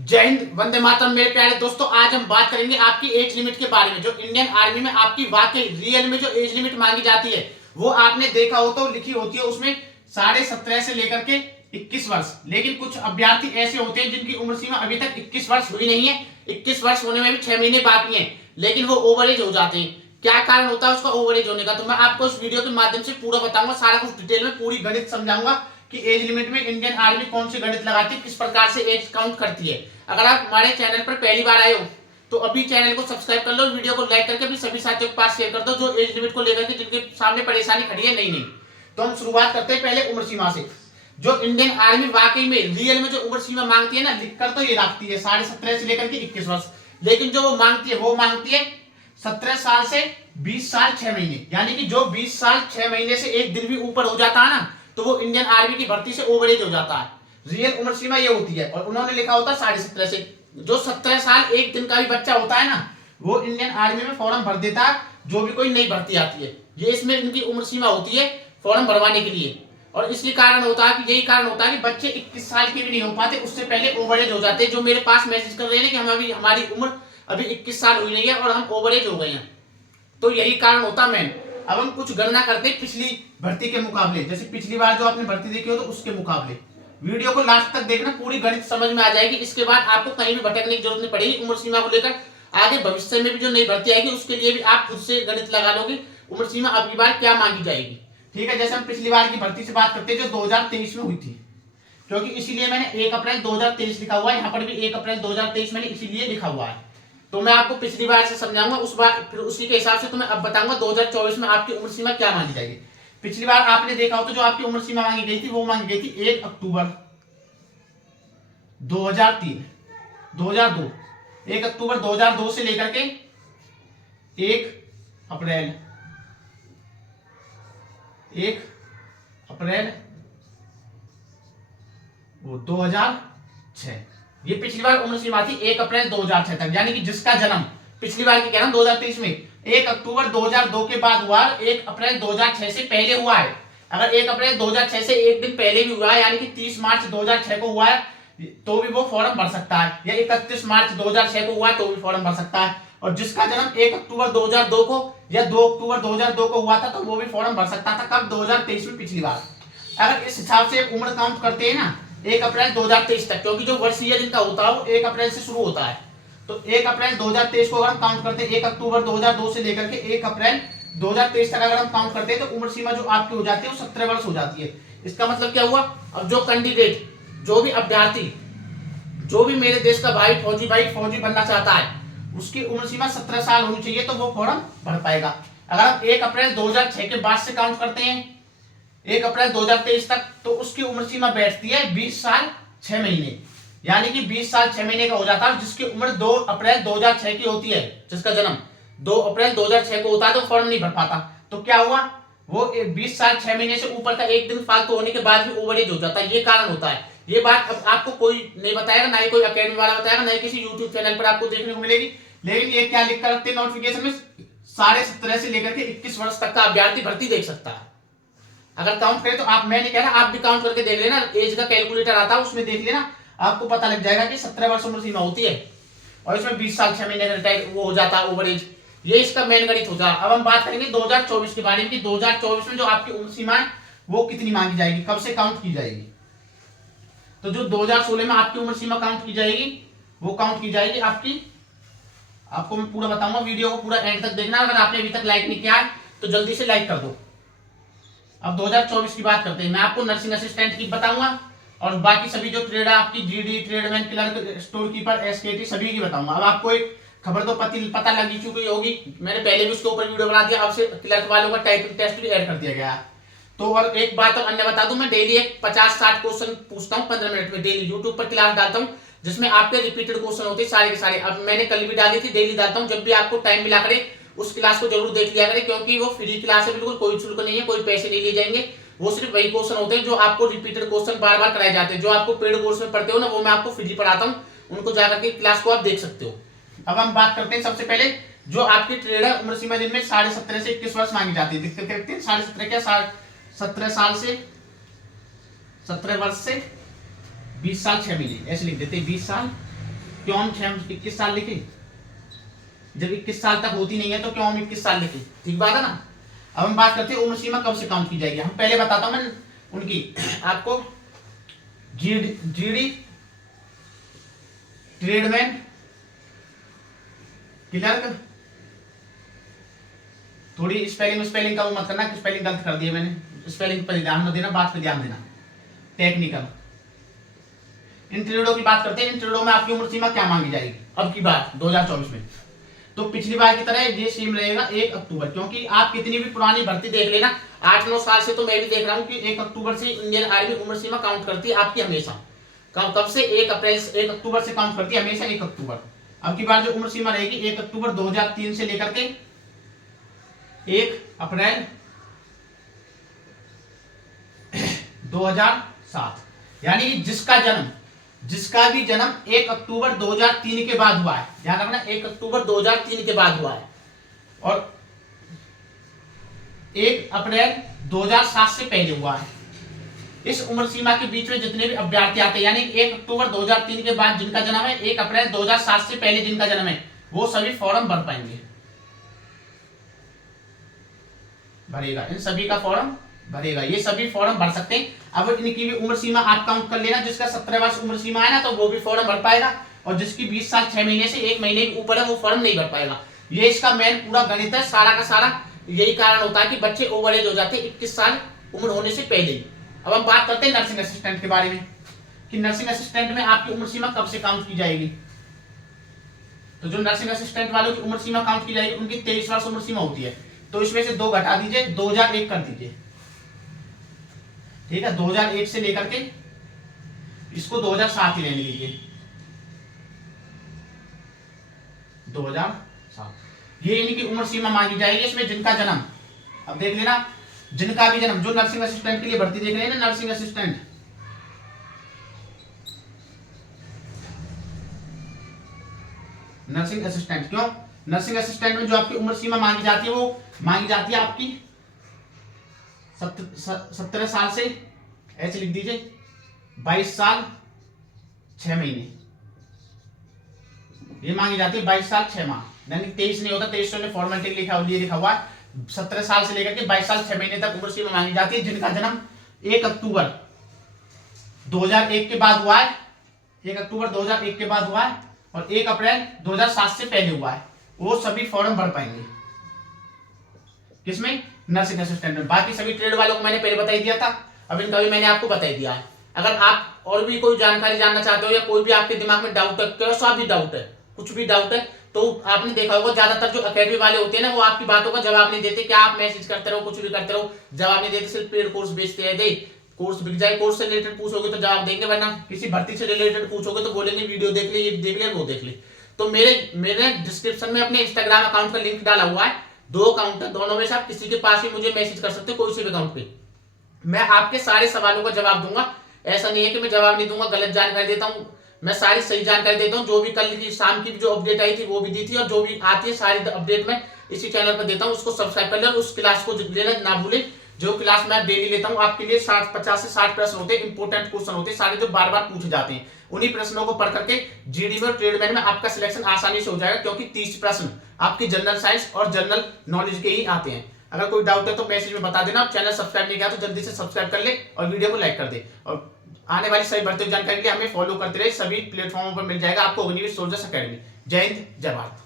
जय हिंद, वंदे मातरम। मेरे प्यारे दोस्तों, आज हम बात करेंगे आपकी एज लिमिट के बारे में। जो इंडियन आर्मी में आपकी वाकई रियल में जो एज लिमिट मांगी जाती है वो आपने देखा हो तो लिखी होती है उसमें 17.5 से लेकर के 21 वर्ष। लेकिन कुछ अभ्यर्थी ऐसे होते हैं जिनकी उम्र सीमा अभी तक 21 वर्ष हुई नहीं है। 21 वर्ष होने में भी 6 महीने बाकी हैं, लेकिन वो ओवर एज हो जाते हैं। क्या कारण होता है उसका ओवर एज होने का, तो मैं आपको इस वीडियो के माध्यम से पूरा बताऊंगा। सारा कुछ डिटेल में पूरी गणित समझाऊंगा कि एज लिमिट में इंडियन आर्मी कौन सी गणित लगाती है, किस प्रकार से एज काउंट करती है। अगर आप हमारे चैनल पर पहली बार आए हो तो अभी चैनल को सब्सक्राइब कर लो, वीडियो को लाइक करके भी सभी साथियों के पास शेयर कर दो जो एज लिमिट को लेकर के जिनके सामने परेशानी खड़ी है। नहीं तो हम शुरुआत करते हैं पहले उम्र सीमा से। जो इंडियन आर्मी वाकई में रियल में जो उम्र सीमा मांगती है ना, लिखकर तो ये रखती है 17.5 से लेकर के 21 वर्ष, लेकिन जो वो मांगती है 17 साल से 20 साल 6 महीने। यानी कि जो 20 साल 6 महीने से एक दिन भी ऊपर हो जाता है ना, तो वो इंडियन आर्मी की भर्ती से ओवर एज हो जाता है। रियल उम्र सीमा ये होती है, और उन्होंने लिखा होता है 17.5 से। जो 17 साल एक दिन का भी बच्चा होता है ना, वो इंडियन आर्मी में फॉर्म भर देता है, जो भी कोई नई भर्ती आती है। ये इसमें इनकी उम्र सीमा होती है फॉर्म भरवाने के लिए। और इसलिए कारण होता है कि यही कारण होता है कि बच्चे 21 साल के भी नहीं हो पाते, उससे पहले ओवर एज हो जाते हैं। जो मेरे पास मैसेज कर रहे हैं कि हमारी उम्र अभी 21 साल हुई नहीं है और हम ओवर एज हो गए हैं, तो यही कारण होता है मेन। अब हम कुछ गणना करते हैं पिछली भर्ती के मुकाबले, जैसे पिछली बार जो आपने भर्ती देखी हो तो उसके मुकाबले। वीडियो को लास्ट तक देखना, पूरी गणित समझ में आ जाएगी। इसके बाद आपको कहीं भी भटकने की जरूरत नहीं पड़ेगी उम्र सीमा को लेकर। आगे भविष्य में भी जो नई भर्ती आएगी उसके लिए भी आप खुद से गणित लगा लोगे उम्र सीमा अगली बार क्या मांगी जाएगी। ठीक है, जैसे हम पिछली बार की भर्ती से बात करते हैं जो 2023 में हुई थी, क्योंकि इसीलिए मैंने 1 अप्रैल 2023 लिखा हुआ है, यहाँ पर भी 1 अप्रैल 2023 मैंने इसीलिए लिखा हुआ है। तो मैं आपको पिछली बार से समझाऊंगा, उस बार फिर उसी के हिसाब से तो मैं अब बताऊंगा 2024 में आपकी उम्र सीमा क्या मांगी जाएगी। पिछली बार आपने देखा हो तो जो आपकी उम्र सीमा मांगी गई थी वो मांगी गई थी 1 अक्टूबर 2003 2002 1 अक्टूबर 2002 से लेकर के 1 अप्रैल 1 अप्रैल वो 2006। ये पिछली बार उम्र सीमा थी 1 अप्रैल 2006 तक। यानी कि जिसका जन्म पिछली बार की कह रहा हूं 2023 में 1 अक्टूबर 2002 के बाद हुआ, 1 अप्रैल 2006 से पहले हुआ है। अगर 1 अप्रैल 2006 से एक दिन पहले भी हुआ है, यानी कि 30 मार्च 2006 को हुआ है, तो भी वो फॉर्म भर सकता है, या 31 मार्च 2006 को हुआ है तो भी फॉर्म भर सकता है। और जिसका जन्म 1 अक्टूबर 2002 को या 2 अक्टूबर 2002 को हुआ था तो वो भी फॉर्म भर सकता था। कब? 2023 में, पिछली बार। अगर इस हिसाब से उम्र काउंट करते हैं ना 1 अप्रैल 2023 तक, क्योंकि जो वर्ष ईयर इनका होता है वो 1 अप्रैल से शुरू होता है, तो 1 अप्रैल 2023 को अगर हम काउंट करते हैं 1 अक्टूबर 2002 से लेकर के 1 अप्रैल 2023 तक अगर हम काउंट करते हैं तो उम्र सीमा जो आपकी हो जाती है वो 17 वर्ष हो जाती है। इसका मतलब क्या हुआ? अब जो कैंडिडेट, जो भी अभ्यर्थी, जो भी मेरे देश का फौजी बनना चाहता है, उसकी उम्र सीमा 17 साल होनी चाहिए तो वो फॉर्म भर पाएगा। अगर हम 1 अप्रैल 2006 के बाद से काउंट करते हैं 1 अप्रैल 2023 तक, तो उसकी उम्र सीमा बैठती है 20 साल 6 महीने। यानी कि 20 साल 6 महीने का हो जाता है। जिसकी उम्र 2 अप्रैल 2006 की होती है, जिसका जन्म 2 अप्रैल 2006 को होता है, तो फॉर्म नहीं भर पाता। तो क्या हुआ? वो 20 साल 6 महीने से ऊपर का एक दिन फालतू होने के बाद भी ओवर एज हो जाता है। ये कारण होता है। ये बात अब आपको कोई नहीं बताएगा, ना ही कोई अकेडमी वाला बताएगा, ना ही किसी यूट्यूब चैनल पर आपको देखने को मिलेगी। लेकिन ये क्या लिख कर रखते हैं नोटिफिकेशन में, 17.5 से लेकर के 21 वर्ष तक का अभ्यर्थी भर्ती देख सकता है। अगर काउंट करें तो आप, मैं नहीं कह रहा, आप भी काउंट करके देख लेना, एज का कैलकुलेटर आता है उसमें देख लेना, आपको पता लग जाएगा कि 17 वर्ष उम्र सीमा होती है और इसमें 20 साल 6 महीने का रिटायर वो हो जाता है ओवर एज। ये इसका मेन गणित होता है। अब हम बात करेंगे 2024 के बारे में कि 2024 में जो आपकी उम्र सीमा है वो कितनी मांगी जाएगी, कब से काउंट की जाएगी। तो जो 2016 में आपकी उम्र सीमा काउंट की जाएगी वो काउंट की जाएगी आपको मैं पूरा बताऊंगा, वीडियो को पूरा एंड तक देखना। अगर आपने अभी तक लाइक नहीं किया है तो जल्दी से लाइक कर दो। अब 2024 की बात करते हैं। मैं आपको नर्सिंग असिस्टेंट की बताऊंगा और बाकी सभी जो ट्रेड है आपकी, GD, tradesman, clerk, store keeper, एसकेटी, सभी की बताऊंगा। अब आपको एक खबर तो पता लगी चुकी होगी, मैंने पहले भी उसके ऊपर वीडियो बना दिया। अब से क्लर्क वालों का टाइपिंग टेस्ट भी ऐड कर दिया गया है। तो और एक बात और अन्य बता दूं, मैं डेली एक 50-60 क्वेश्चन पूछता हूँ 15 मिनट में, डेली यूट्यूब पर क्लास डालता हूँ जिसमें आपके रिपीटेड क्वेश्चन होते हैं सारे के सारे। अब मैंने कल भी डाली थी, डेली डालता हूँ। जब भी आपको टाइम मिला करे उस क्लास को जरूर देख लिया करें, क्योंकि वो फ्री क्लास है, बिल्कुल कोई शुल्क नहीं है, कोई पैसे नहीं लिए जाएंगे। वो सिर्फ वही क्वेश्चन होते हैं जो आपको रिपीटेड क्वेश्चन बार बार कराए जाते हैं। जो आपको पेड कोर्स में पढ़ते हो ना, वो मैं आपको फ्री पढ़ाता हूँ, उनको जाकर के क्लास को आप देख सकते हो। अब हम बात करते हैं सबसे पहले जो आपकी ट्रेड है उम्र सीमा जिनमें 17.5 से 21 वर्ष मांगी जाती है। दिक्कत क्या रखते हैं? 17.5 क्या 17 साल से 17 वर्ष से 20 साल 6 महीने, ऐसे लिख देते हैं 20 साल क्यों हम 21 साल लिखे? जब 21 साल तक होती नहीं है तो क्यों हम 21 साल लिखे? ठीक बात है ना। अब हम बात करते हैं उम्र सीमा कब से काउंट की जाएगी। हम पहले बताता हूं मैं उनकी आपको। जीडी, ट्रेडमैन, क्लर्क, थोड़ी स्पेलिंग का वो मत करना कि स्पेलिंग गलत कर दिया मैंने, स्पेलिंग पर ध्यान न देना, बात पर ध्यान देना। टेक्निकल, इन ट्रेडों की बात करते हैं। इन ट्रेडों में आपकी उम्र सीमा क्या मांगी जाएगी अब की बार 2024 में? तो पिछली बार की तरह ये सेम रहेगा 1 अक्टूबर, क्योंकि आप कितनी भी पुरानी भर्ती देख लेना, 8-9 साल से तो मैं भी देख रहा हूँ कि 1 अक्टूबर से इंडियन आर्मी उम्र सीमा काउंट करती है आपकी हमेशा। कब से? 1 अक्टूबर से काउंट करती है हमेशा 1 अक्टूबर। अब की बार जो उम्र सीमा रहेगी 1 अक्टूबर 2003 से लेकर के 1 अप्रैल 2007, यानी जिसका भी जन्म 1 अक्टूबर 2003 के बाद हुआ है, ध्यान रखना 1 अक्टूबर 2003 के बाद हुआ है, और 1 अप्रैल 2007 से पहले हुआ है, इस उम्र सीमा के बीच में जितने भी अभ्यर्थी आते हैं, यानी 1 अक्टूबर 2003 के बाद जिनका जन्म है, 1 अप्रैल 2007 से पहले जिनका जन्म है, वो सभी फॉर्म भर पाएंगे, भरेगा, इन सभी का फॉर्म भरेगा, ये सभी फॉर्म भर सकते हैं। अब इनकी भी उम्र सीमा आप काउंट कर लेना, जिसका 17 वर्ष उम्र सीमा है ना, तो वो भी फॉर्म भर पाएगा, और जिसकी 20 साल 6 महीने से 1 महीने के ऊपर है वो फॉर्म नहीं भर पाएगा। ये इसका मेन पूरा गणित है, सारा का सारा यही कारण होता है कि बच्चे ओवर एज हो जाते हैं 21 साल उम्र होने से पहले ही। अब हम बात करते हैं नर्सिंग असिस्टेंट के बारे में, कि नर्सिंग असिस्टेंट में आपकी उम्र सीमा कब से काउंट की जाएगी। तो जो नर्सिंग असिस्टेंट वालों की उम्र सीमा काउंट की जाएगी, उनकी 23 वर्ष उम्र सीमा होती है, तो इसमें से 2 घटा दीजिए, 2001 कर दीजिए, ठीक है। 2001 से लेकर के इसको 2007 ही लेने लीजिए, 2007, ये इनकी उम्र सीमा मांगी जाएगी। इसमें जिनका जन्म, अब देख लेना, जिनका भी जन्म, जो नर्सिंग असिस्टेंट के लिए भर्ती देख रहे हैं ना, नर्सिंग असिस्टेंट, क्यों नर्सिंग असिस्टेंट में जो आपकी उम्र सीमा मांगी जाती है, वो मांगी जाती है आपकी 17 साल से, ऐसे लिख दीजिए, 22 साल 6 महीने, ये मांगी जाती है 22 साल 6 माह, यानी 23 नहीं होता, 23 ने फॉर्मेलिटी लिखा हुआ है। 17 साल से लेकर के 22 साल 6 महीने तक उम्र सीमा मांगी जाती है, जिनका जन्म 1 अक्टूबर 2001 के बाद हुआ है, 1 अक्टूबर 2001 के बाद हुआ है, और 1 अप्रैल 2007 से पहले हुआ है, वो सभी फॉर्म भर पाएंगे, किसमें? नर्सिंग असिस्टेंट में। बाकी सभी ट्रेड वालों को मैंने पहले बता ही दिया था, अब इनका भी मैंने आपको बता ही दिया है। अगर आप और भी कोई जानकारी जानना चाहते हो, या कोई भी आपके दिमाग में डाउट है, कैसा भी डाउट है, कुछ भी डाउट है, तो आपने देखा होगा ज्यादातर जो एकेडमी वाले होते हैं ना, वो आपकी बातों का जवाब नहीं देते। क्या आप मैसेज करते रहो, कुछ भी करते रहो, जवाब नहीं देते, सिर्फ पेड कोर्स बेचते हैं। दे कोर्स बिक जाए, कोर्स से रिलेटेड पूछोगे तो जवाब देंगे, वरना किसी भर्ती से रिलेटेड पूछोगे तो बोलेंगे वीडियो देख ले, ये देख ले, वो देख ले। तो मेरे डिस्क्रिप्शन में अपने इंस्टाग्राम अकाउंट का लिंक डाला हुआ है, 2 अकाउंट है, दोनों में से आप किसी के पास ही मुझे मैसेज कर सकते हो, कोई से भी अकाउंट पे, मैं आपके सारे सवालों का जवाब दूंगा। ऐसा नहीं है कि मैं जवाब नहीं दूंगा, गलत जानकारी देता हूं, मैं सारी सही जानकारी देता हूं। जो भी कल की शाम की जो अपडेट आई थी वो भी दी थी, और जो भी आती है सारी अपडेट मैं इसी चैनल पर देता हूं। उसको सब्सक्राइब कर ले, उस क्लास को लेना ना भूले, जो क्लास मैं डेली लेता हूं आपके लिए। 50 से 60 प्रश्न होते हैं, इंपोर्टेंट क्वेश्चन होते हैं सारे, जो बार बार पूछे जाते हैं। उन्हीं प्रश्नों को पढ़ करके जीडी में और ट्रेडमैन में आपका सिलेक्शन आसानी से हो जाएगा, क्योंकि 30 प्रश्न आपकी जनरल साइंस और जनरल नॉलेज के ही आते हैं। अगर कोई डाउट है तो मैसेज में बता देना। चैनल सब्सक्राइब नहीं किया तो जल्दी से सब्सक्राइब कर ले, और वीडियो को लाइक कर दे, और आने वाली सभी भर्ती जानकारी के लिए हमें फॉलो करते रहे। सभी प्लेटफॉर्मों पर मिल जाएगा आपको अग्निवीर सोल्जर्स अकेडमी। जय हिंद, जय भारत।